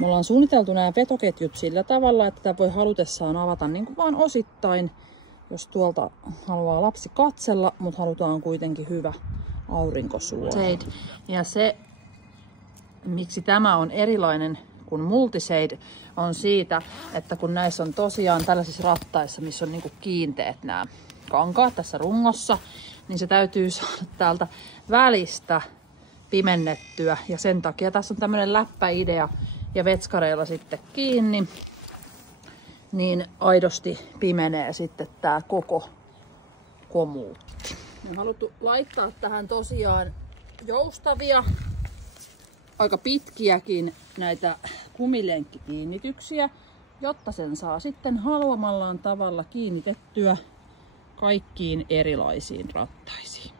Me ollaan suunniteltu nämä vetoketjut sillä tavalla, että tätä voi halutessaan avata niin kuin vaan osittain, jos tuolta haluaa lapsi katsella, mutta halutaan kuitenkin hyvä aurinkosuoja. Ja se, miksi tämä on erilainen kuin Multisaid, on siitä, että kun näissä on tosiaan tällaisissa rattaissa, missä on niinku kiinteät nämä kankaat tässä rungossa, niin se täytyy saada täältä välistä pimennettyä. Ja sen takia tässä on tämmöinen läppäidea ja vetskareilla sitten kiinni, niin aidosti pimenee sitten tää koko komuutti. Me on haluttu laittaa tähän tosiaan joustavia, aika pitkiäkin näitä kumilenkkikiinnityksiä, jotta sen saa sitten haluamallaan tavalla kiinnitettyä kaikkiin erilaisiin rattaisiin.